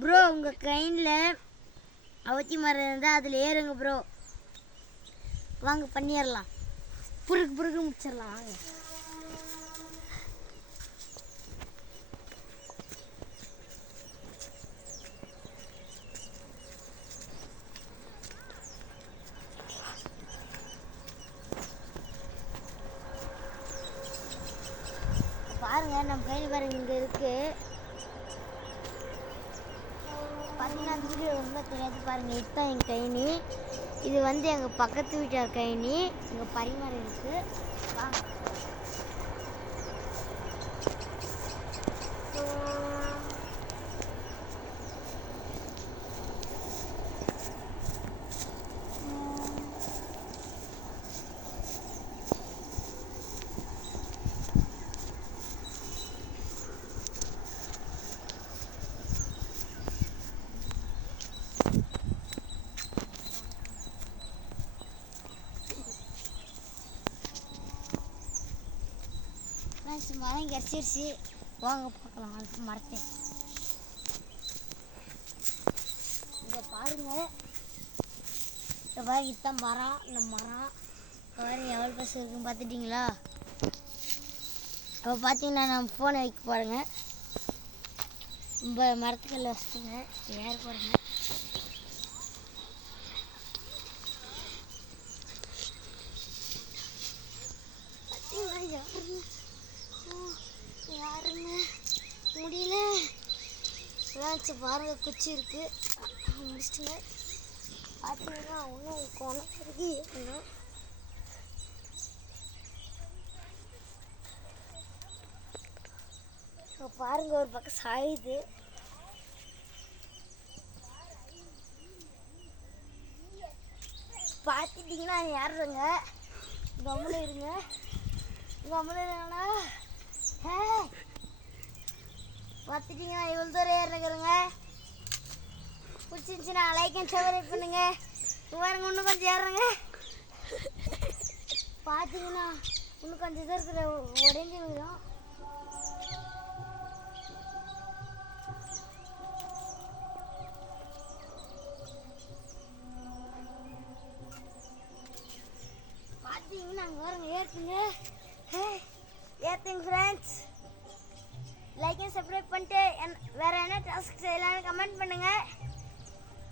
Bro உங்கள் கையில் அவத்தி மரம் இருந்தால் அதில் ஏறுங்க ப்ரோ. வாங்க பண்ணிடலாம், புருக்கு முடிச்சிடலாம் வாங்க. பாருங்க நம்ம கையில் பாருங்க இங்கே இருக்குது. பார்த்தீங்கன்னா அந்த வீடியோ ரொம்ப தெரியாது பாருங்கள். இதுதான் எங்கள் கைனி. இது வந்து எங்கள் பக்கத்து வீட்டார் கைனி. இங்கே பரிமாறம் இருக்குது. வாங்க. மரம் கிடச்சிருச்சு, வாங்க பார்க்கலாம் அதுக்கு மரத்தை. இதை பாருங்க, இந்த பாருங்க இதுதான் மரம். இந்த மரம் பாருங்க எவ்வளோ பஸ் இருக்குன்னு பார்த்துட்டிங்களா? அப்போ பார்த்தீங்கன்னா நம்ம ஃபோனை வைக்க பாருங்க. ரொம்ப மரத்துக்கல்ல வச்சுட்டுங்க ஏற பாருங்க. யாருங்க முடியல பாருங்க, குச்சி இருக்கு முடிச்சுட்டுங்க. பார்த்தீங்கன்னா இன்னும் குணம் இருக்கு. பாருங்க ஒரு பக்கம் சாயுது. பார்த்துட்டிங்கன்னா யாருங்க கம்முன்னு இருங்க. பார்த்துட்டிங்கன்னா இவ்வளோ தூரம் ஏறுறங்க. பிடிச்சிருந்துச்சுன்னா லைக் அண்ட் சப்ஸ்கிரைப் பண்ணுங்க. பாருங்க இன்னும் கொஞ்சம் ஏறுறங்க. பார்த்தீங்கன்னா இன்னும் கொஞ்சம் தூரத்தில் உடஞ்சி விடும். பார்த்தீங்கன்னா அங்கே பாருங்க ஏற்றுங்க. ஏற்றுங்க ஃப்ரெண்ட்ஸ். லைக் அண்ட் சப்ஸ்கிரைப் பண்ணிட்டு வேறு என்ன டாஸ்க் செய்யலான்னு கமெண்ட் பண்ணுங்கள்.